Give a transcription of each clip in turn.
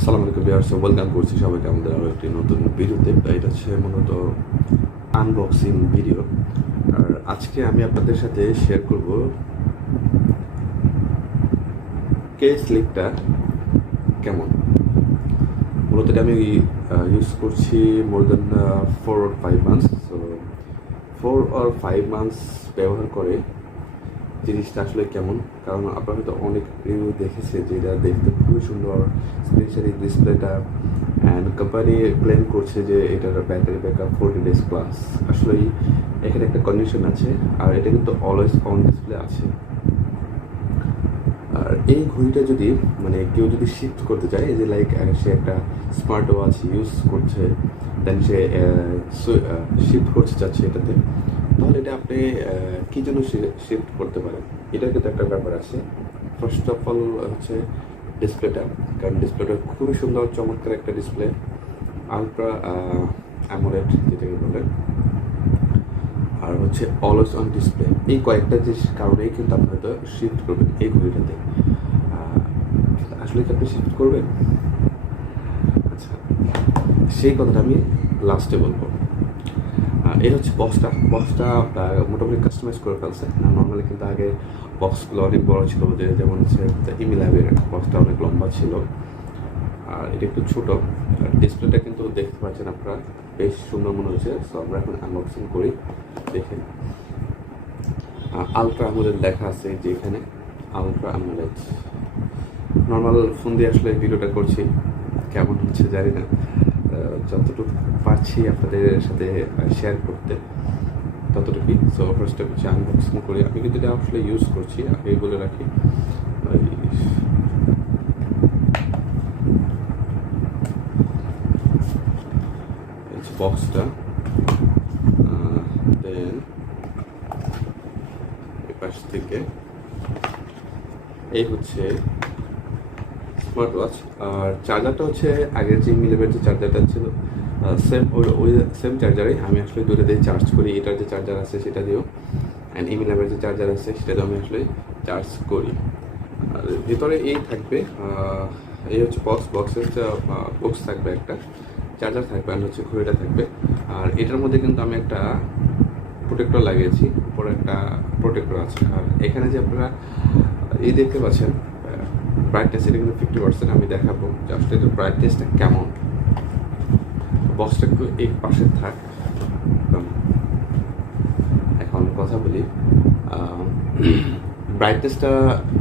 আসসালামু আলাইকুম viewers, welcome করছি সবাইকে আমাদের আরও একটি নতুন ভিডিওতে। এটা হচ্ছে মূলত আনবক্সিং ভিডিও। আর আজকে আমি আপনাদের সাথে শেয়ার করব কেসলেকটা কেমন। মূলত এটা আমি ইউজ করছি মোর দেন 4 or 5 months। So 4 or 5 months ব্যবহার করে জিনিসটা আসলে কেমন, কারণ আপনারা হয়তো অনেক রিভিউ দেখেছে যে এটা দেখতে খুবই সুন্দর, স্পেশালি ডিসপ্লেটা, অ্যান্ড কোম্পানি ক্লেম করছে যে এটার ব্যাটারি ব্যাকআপ 40 days প্লাস। আসলেই এখানে একটা কন্ডিশন আছে, আর এটা কিন্তু অলওয়েজ অন ডিসপ্লে আছে। আর এই ঘড়িটা যদি কেউ যদি শিফট করতে চায়, এই যে লাইক সে একটা স্মার্ট ওয়াচ ইউজ করছে, দেন সে শিফট করতে চাচ্ছে এটাতে, তাহলে এটা আপনি কী জন্য শিফট করতে পারেন, এটার কিন্তু একটা ব্যাপার আছে। ফার্স্ট অফ অল হচ্ছে ডিসপ্লেটা, কারণ ডিসপ্লেটা খুবই সুন্দর, চমৎকার একটা ডিসপ্লে, আলট্রা অ্যামোলেড যেটাকে বলে। আর হচ্ছে অলওয়েজ অন ডিসপ্লে, এই কয়েকটা জিনিস কারণেই কিন্তু আপনি হয়তো শিফট করবেন এই ঘড়িটাতে। আসলে কি আপনি শিফট করবেন? আচ্ছা, সেই কথাটা আমি লাস্টে বলবো। এই হচ্ছে বক্সটা মোটামুটি কাস্টমাইজ করে ফেলছে। নর্মালি কিন্তু আগে বক্সগুলো অনেক বড় ছিল, যেমন হচ্ছে ইমিল্যাবের বক্সটা অনেক লম্বা ছিল, আর এটা একটু ছোটো। আর ডিসপ্লেটা কিন্তু দেখতে পাচ্ছেন আপনারা, বেশ সুন্দর মনে হচ্ছে। সো আমরা এখন আনবক্সিং করি, দেখেন। আলট্রা অ্যামোলেড লেখা আছে যে এখানে, আলট্রা অ্যামোলেড। নর্মাল ফোন দিয়ে আসলে ভিডিওটা করছি, কেমন হচ্ছে জানি না, যতটুকু পারছি আপনাদের সাথে শেয়ার করতে ততটুকুই। সো ফার্স্ট হচ্ছে আনবক্সিং করি। আমি কিন্তু এটা আসলে ইউজ করছি, আগে বলে রাখি। বক্সটা, দেন এই পাশ থেকে এই হচ্ছে স্মার্ট ওয়াচ। আর চার্জারটা হচ্ছে আগের যে মিলেবের যে চার্জারটা ছিল, ওই সেম চার্জারে আমি আসলে দুটো দিয়ে চার্জ করি। এটার যে চার্জার আছে সেটা দিয়েও, অ্যান্ড ইমিলেবের যে চার্জার আছে সেটা দিয়েও আমি আসলে চার্জ করি। আর ভিতরে এই থাকবে, এই হচ্ছে বক্সের বক্স থাকবে, একটা চার্জার থাকবে, আর হচ্ছে ঘড়িটা থাকবে। আর এটার মধ্যে কিন্তু আমি একটা প্রোটেক্টর লাগিয়েছি, উপরে একটা প্রোটেক্টর আছে। আর এখানে যে আপনারা এই দেখতে পাচ্ছেন ব্রাইটনেস, এটা কিন্তু 50%। আমি দেখাবো যে আসলে এটার ব্রাইটনেসটা কেমন। বক্সটা একটু এই পাশে থাক। এখন কথা বলি, ব্রাইটনেসটা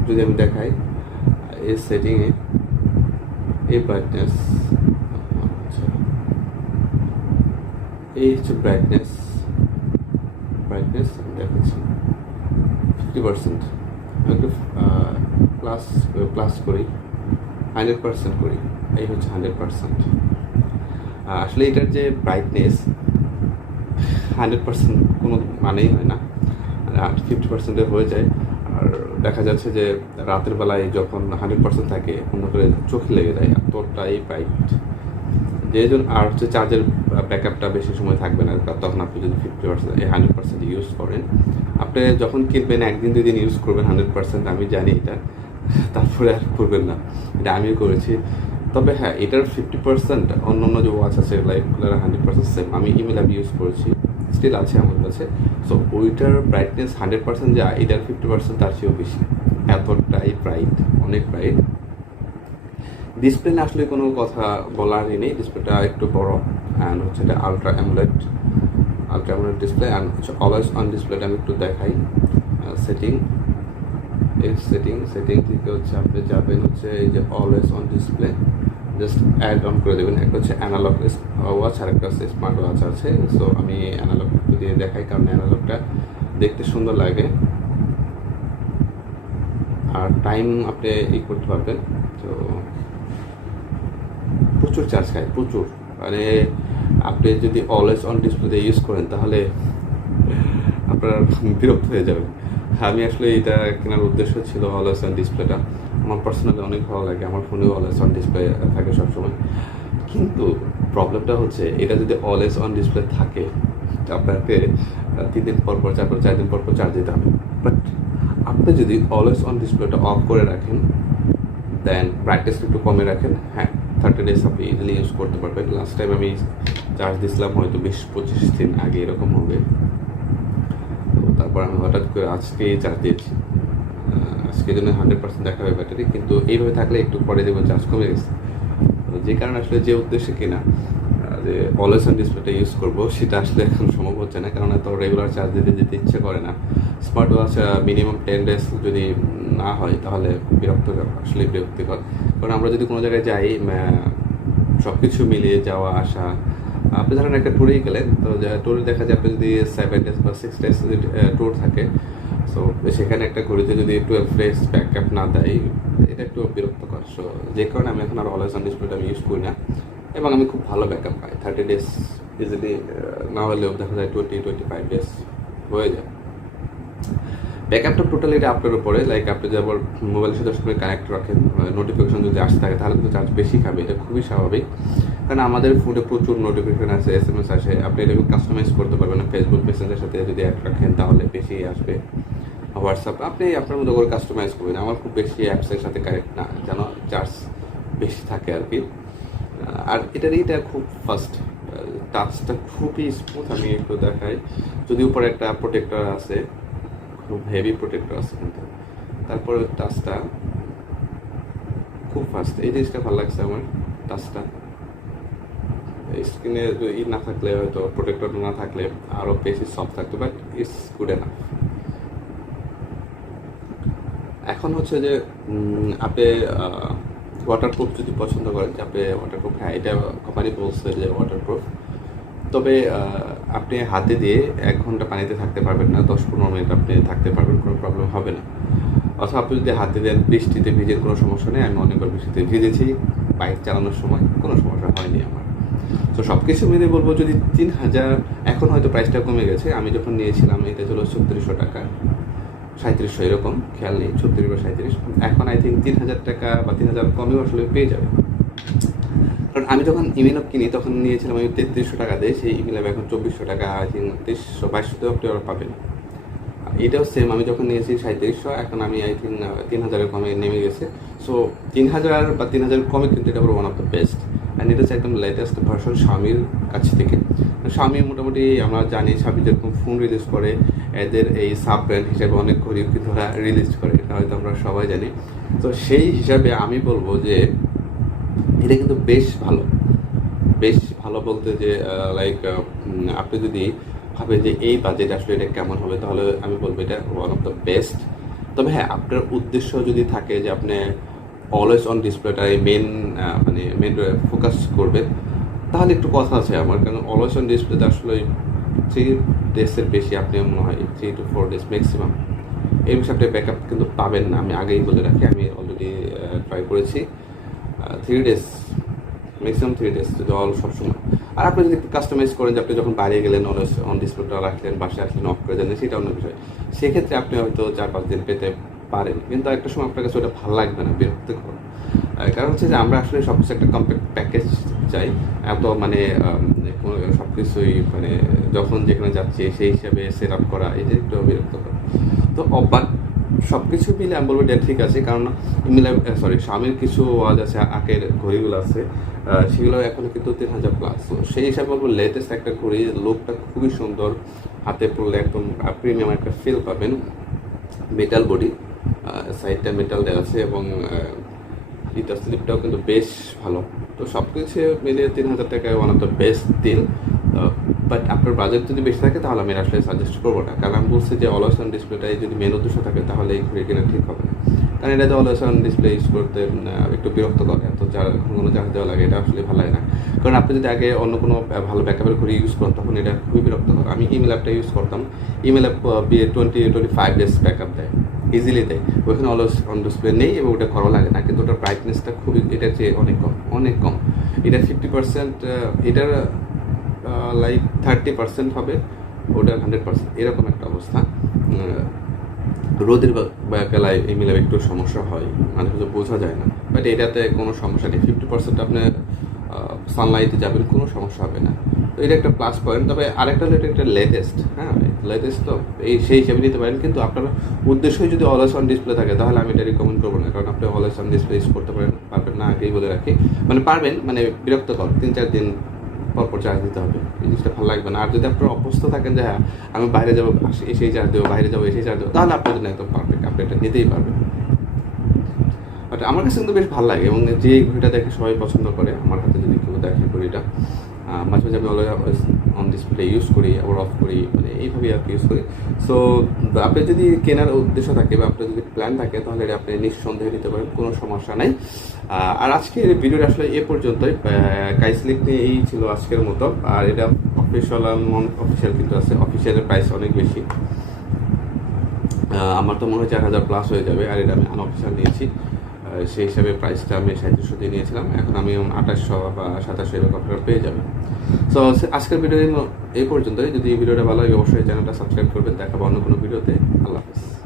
যদি আমি দেখাই, এই সেটিংয়ে এই ব্রাইটনেস, এই হচ্ছে ব্রাইটনেস আমি দেখাচ্ছি 50%। একটু প্লাস করি, 100% করি, এই হচ্ছে 100%। আসলে এটার যে ব্রাইটনেস 100% কোনো মানেই হয় না, 50% হয়ে যায়। আর দেখা যাচ্ছে যে রাতের বেলায় যখন 100% থাকে, অন্য করে চোখে লেগে যায়, এতটাই ব্রাইট যে জন্য। আর হচ্ছে চার্জের ব্যাকআপটা বেশি সময় থাকবে না, তখন আপনি যদি 50% 100% ইউজ করেন, আপনি যখন কিনবেন 1-2 দিন ইউজ করবেন 100%, আমি জানি এটা, তারপরে আর করবেন না। এটা আমিও করেছি। তবে হ্যাঁ, এটার 50% অন্য যে ওয়াচ আছে লাইকগুলোর 100% সেম। আমি ইমেল ইউজ করেছি, স্টিল আছে আমার কাছে। সো ওইটার ব্রাইটনেস 100% যা, এটার 50% তার চেয়েও বেশি, এতটাই ব্রাইট, অনেক ব্রাইট। ডিসপ্লে না আসলে কোনো কথা বলারই নেই, ডিসপ্লেটা একটু বড়, অ্যান্ড হচ্ছে এটা আলট্রা অ্যামোলেড ডিসপ্লে, অ্যান্ড হচ্ছে অলওয়েজ অন ডিসপ্লেটা আমি একটু দেখাই। সেটিং থেকে হচ্ছে আপনি যাবেন হচ্ছে এই যে always on display, just add on করে দেবেন। একটা হচ্ছে অ্যানালগ ওয়াচ, আর একটা হচ্ছে স্মার্ট ওয়াচ আছে। সো আমি অ্যানালগ একটু দিয়ে দেখাই, কারণ অ্যানালগটা দেখতে সুন্দর লাগে, আর টাইম আপনি করতে পারবেন। তো প্রচুর চার্জ খায়, প্রচুর। আপনি যদি অলওয়েজ অন ডিসপ্লে ইউজ করেন, তাহলে আপনার বিরক্ত হয়ে যাবে। আমি আসলে এটা কেনার উদ্দেশ্য ছিল অলওয়েজ অন ডিসপ্লেটা। আমার পার্সোনালি অনেক ভালো লাগে, আমার ফোনেও অলওয়েজ অন ডিসপ্লে থাকে সবসময়। কিন্তু প্রবলেমটা হচ্ছে, এটা যদি অলওয়েজ অন ডিসপ্লে থাকে, আপনাকে 3 দিন পর 4 দিন পর চার্জ দিতে হবে। বাট আপনি যদি অলওয়েজ অন ডিসপ্লেটা অফ করে রাখেন, দেন ব্রাইটনেস একটু কমে রাখেন, হ্যাঁ 30 ডেজ আপনি ইজিলি ইউজ করতে পারবেন। লাস্ট টাইম আমি চার্জ দিয়েছিলাম হয়তো 20-25 দিন আগে এরকম হবে। তো তারপর আমি হঠাৎ করে আজকেই চার্জ দিয়েছি। আজকের জন্য 100% দেখা হয় ব্যাটারি, কিন্তু এইভাবে থাকলে একটু পরে দেখবেন চার্জ কমে গেছে। যে কারণে আসলে যে উদ্দেশ্যে কিনা যে অলওয়েজ অন ডিসপ্লেটা ইউজ করবো সেটা আসলে এখন সম্ভব হচ্ছে না, কারণ এত রেগুলার চার্জ দিতে দিতে ইচ্ছে করে না। স্মার্ট ওয়াচ মিনিমাম 10 ডেজ যদি না হয় তাহলে আসলে বিরক্তিকর। কারণ আমরা যদি কোনো জায়গায় যাই, সব কিছু মিলিয়ে যাওয়া আসা, আপনি ধরেন একটা ট্যুরেই গেলেন, তো ট্যুরে দেখা যায় আপনি যদি 7 ডেজ বা 6 ডেজ যদি ট্যুর থাকে, সো সেখানে একটা ঘড়িতে যদি 12 ডেজ ব্যাকআপ না দেয়, এটা একটু বিরক্তকর। সো যে কারণে আমি এখন আর অলওয়েজ অন ডিসপ্লেটা আমি ইউজ করি না, এবং আমি খুব ভালো ব্যাকআপ পাই। 30 ডেজ ইজিলি না হলেও দেখা যায় 20-25 ডেজ হয়ে যায়। ব্যাকআপটা টোটালি এটা আপনার উপরে, লাইক আপনি যেমন মোবাইলের সাথে সঙ্গে কানেক্ট রাখেন, নোটিফিকেশন যদি আসতে থাকে তাহলে কিন্তু চার্জ বেশি খাবে, এটা খুবই স্বাভাবিক। কারণ আমাদের ফোনে প্রচুর নোটিফিকেশন আছে, SMS আসে, আপনি এটাকে কাস্টমাইজ করতে পারবেন। ফেসবুক মেসেঞ্জের সাথে যদি অ্যাড রাখেন তাহলে বেশি আসবে। হোয়াটসঅ্যাপ আপনি আপনার মতো করে কাস্টমাইজ করবেন। আমার খুব বেশি অ্যাপসের সাথে কানেক্ট না, যেন চার্জ বেশি থাকে আর কি। আর এটা খুব ফাস্ট, টাচটা খুবই স্মুথ। আমি একটু দেখাই, যদি উপরে একটা প্রোটেক্টর আছে, খুব হেভি প্রোটেক্টর আছে, কিন্তু তারপরে টাচটা খুব ফাস্ট। এই জিনিসটা ভালো লাগছে আমার, টাচটা। স্ক্রিনে না থাকলে হয়তো প্রোটেক্টর না থাকলে আরও বেশি সফট থাকতো, বাট ইটস গুড এনাফ। এখন হচ্ছে যে আপনি ওয়াটারপ্রুফ যদি পছন্দ করেন, যে আপনি ওয়াটারপ্রুফ, হ্যাঁ এটা কোম্পানি বলছে যে ওয়াটারপ্রুফ, তবে আপনি হাতে দিয়ে 1 ঘন্টা পানিতে থাকতে পারবেন না, 10-15 মিনিট আপনি থাকতে পারবেন, কোনো প্রবলেম হবে না। অথবা আপনি যদি হাতে দেন, বৃষ্টিতে ভিজের কোনো সমস্যা নেই। আমি অনেকবার বৃষ্টিতে ভিজেছি বাইক চালানোর সময়, কোনো সমস্যা হয়নি আমার। তো সব কিছু মিলে বলবো, যদি 3000, এখন হয়তো প্রাইসটা কমে গেছে, আমি যখন নিয়েছিলাম এটা ছিল 3600 টাকা, 3700 এরকম, খেয়াল নেই 36 বা 37। এখন আই থিঙ্ক 3000 টাকা বা 3000 কমেও আসলে পেয়ে যাবে। কারণ আমি যখন ইমিলব কিনি তখন নিয়েছিলাম আমি 3300 টাকা দিয়ে, সেই ইমিলব এখন 2400 টাকা, আই থিঙ্ক 2300-2200 আপনি ওরা পাবেন। এটাও সেম, আমি যখন নিয়েছি 3700, এখন আমি আই থিঙ্ক 3000-এর কমে নেমে গেছে। সো 3000 বা 3000 কমে কিন্তু এটা one of the best. And এটা হচ্ছে একদম লেটেস্ট ভার্সন Xiaomiর কাছ থেকে। Xiaomi মোটামুটি আমরা জানি Xiaomi যেরকম ফোন রিলিজ করে, এদের এই সাব ব্র্যান্ড হিসেবে অনেক ঘড়ি কিন্তু ওরা রিলিজ করে, এটা হয়তো আমরা সবাই জানি। তো সেই হিসাবে আমি বলবো যে এটা কিন্তু বেশ ভালো। বেশ ভালো বলতে যে লাইক আপনি যদি ভাবেন যে এই বাজেট আসলে এটা কেমন হবে, তাহলে আমি বলবো এটা ওয়ান অফ দ্য বেস্ট। তবে হ্যাঁ, আপনার উদ্দেশ্য যদি থাকে যে আপনি অলওয়েজ অন ডিসপ্লেটাই মেন ফোকাস করবেন, তাহলে একটু কথা আছে আমার। কারণ অলওয়েজ অন ডিসপ্লেতে আসলে 3 ডেজের বেশি আপনি মনে হয় 3 to 4 ডেজ ম্যাক্সিমাম, এই বিষয়ে আপনি ব্যাকআপ কিন্তু পাবেন না। আমি আগেই বলে রাখি, আমি অলরেডি ট্রাই করেছি। 3 ডেজ ম্যাক্সিমাম, 3 ডেজ যদি সবসময়। আর আপনি যদি কাস্টমাইজ করেন যে আপনি যখন বাইরে গেলেন অলওয়েজ অন ডিসপ্লেটা রাখলেন, বাসায় আসলেন অফ করে দেন, সেটা অন্য বিষয়। সেক্ষেত্রে আপনি হয়তো 4-5 দিন পেতে পারেন, কিন্তু একটা সময় আপনার কাছে ওটা ভালো লাগবে না, বিরক্তিকর। কারণ হচ্ছে যে আমরা আসলে সব কিছু একটা কমপ্লিট প্যাকেজ চাই, এত সব কিছুই যখন যেখানে যাচ্ছি সেই হিসাবে সেট আপ করা, এটা একটু বিরক্তকর। তো বাট সব কিছু মিলে আমি বলবো এটা ঠিক আছে। কারণ Xiaomiর কিছু ওয়াচ আছে, আগের ঘড়িগুলো আছে, সেগুলো এখন কিন্তু 3000 প্লাস। তো সেই হিসাবে বলবো লেটেস্ট একটা ঘড়ি, লুকটা খুবই সুন্দর, হাতে পড়লে একদম প্রিমিয়াম একটা ফিল পাবেন। মেটাল বডি, সাইডটা মেটাল দেওয়া আছে, এবং এটা স্লিপটাও কিন্তু বেশ ভালো। তো সব কিছু মিলিয়ে 3000 টাকায় one of the best deal. But আপনার বাজেট যদি বেশি থাকে তাহলে আমি আসলে সাজেস্ট করবো না। কারণ আমি বলছি যে অলওয়েজ অন ডিসপ্লেটাই যদি মেন উদ্দেশ্য থাকে তাহলে এই ঘড়ি কেনা ঠিক হবে না। কারণ এটাতে অলওয়েজ অন ডিসপ্লে ইউজ করতে একটু বিরক্ত করে, এত কোনো চার্জ দেওয়া লাগে, এটা আসলে ভালো লাগে না। কারণ আপনি যদি আগে অন্য কোনো ভালো ব্যাকআপের ঘড়ি ইউজ করেন তখন এটা খুবই বিরক্তকর। আমি ইমেল অ্যাপটা ইউজ করতাম, ইমেল অ্যাপ 20-25 ডেজ ব্যাকআপ দেয়, ইজিলি দেয়। ওইখানে অলওয়েজ অন ডিসপ্লে নেই এবং ওটা করা লাগে না, কিন্তু ওটার ব্রাইটনেসটা খুবই, এটার চেয়ে অনেক কম। এটা 50%, এটার লাইক 30% হবে, ওটার 100%, এরকম একটা অবস্থা। রোদের বেলায় এই মিলে একটু সমস্যা হয়, হয়তো বোঝা যায় না, বাট এটাতে কোনো সমস্যা নেই। 50% আপনি সানলাইটে যাবেন, কোনো সমস্যা হবে না। তো এটা একটা প্লাস পয়েন্ট। তবে আরেকটা হলো এটা একটা লেটেস্ট, হ্যাঁ লেটেস্ট, তো সেই হিসাবে নিতে পারেন। কিন্তু আপনার উদ্দেশ্যই যদি অলওয়েজ অন ডিসপ্লে থাকে তাহলে আমি এটা রিকমেন্ড করবো না, কারণ আপনি অলওয়েজ অন ডিসপ্লে ইউজ করতে পারবেন না, আগেই বলে রাখি। মানে পারবেন, মানে বিরক্তকর, 3-4 দিন পরপর চার্জ দিতে হবে, এই জিনিসটা ভালো লাগবে না। আর যদি আপনার অভ্যস্ত থাকেন যে হ্যাঁ আমি বাইরে যাবো এসেই চার্জ দেবো, বাইরে যাবো এসেই চার্জ দেবো, তাহলে আপনার জন্য একদম পারফেক্ট, আপনি এটা নিতেই পারবেন। বাট আমার কাছে কিন্তু বেশ ভালো লাগে, এবং যে ঘড়িটা দেখে সবাই পছন্দ করে, আমার হাতে যদি কেউ দেখে ঘড়িটা, মাঝে মাঝে আমি অলওয়েজ অন ডিসপ্লে ইউজ করি, আবার অফ করি, মানে এইভাবেই আর কি ইউজ করি। সো আপনি যদি কেনার উদ্দেশ্য থাকে বা আপনার যদি প্ল্যান থাকে তাহলে এটা আপনি নিঃসন্দেহে নিতে পারেন, কোনো সমস্যা নাই। আর আজকের ভিডিওটা আসলে এ পর্যন্তই। কাইসলেক্ট নিয়ে এই ছিল আজকের মতো। আর এটা অফিসিয়াল আর নন অফিসিয়াল কিন্তু আছে, অফিসিয়ালের প্রাইস অনেক বেশি, আমার তো মনে হয় 4000 প্লাস হয়ে যাবে। আর এটা আমি আনঅফিসিয়াল নিয়েছি, সেই হিসাবে প্রাইসটা আমি 3700 দিয়ে নিয়েছিলাম, এখন আমি 2800 বা 2700 এরকম আপনারা পেয়ে যাবেন। সো আজকের ভিডিও এই পর্যন্তই। যদি এই ভিডিওটা ভালো লাগে অবশ্যই চ্যানেলটা সাবস্ক্রাইব করবেন। দেখাবো অন্য কোনো ভিডিওতে। আল্লাহ হাফেজ।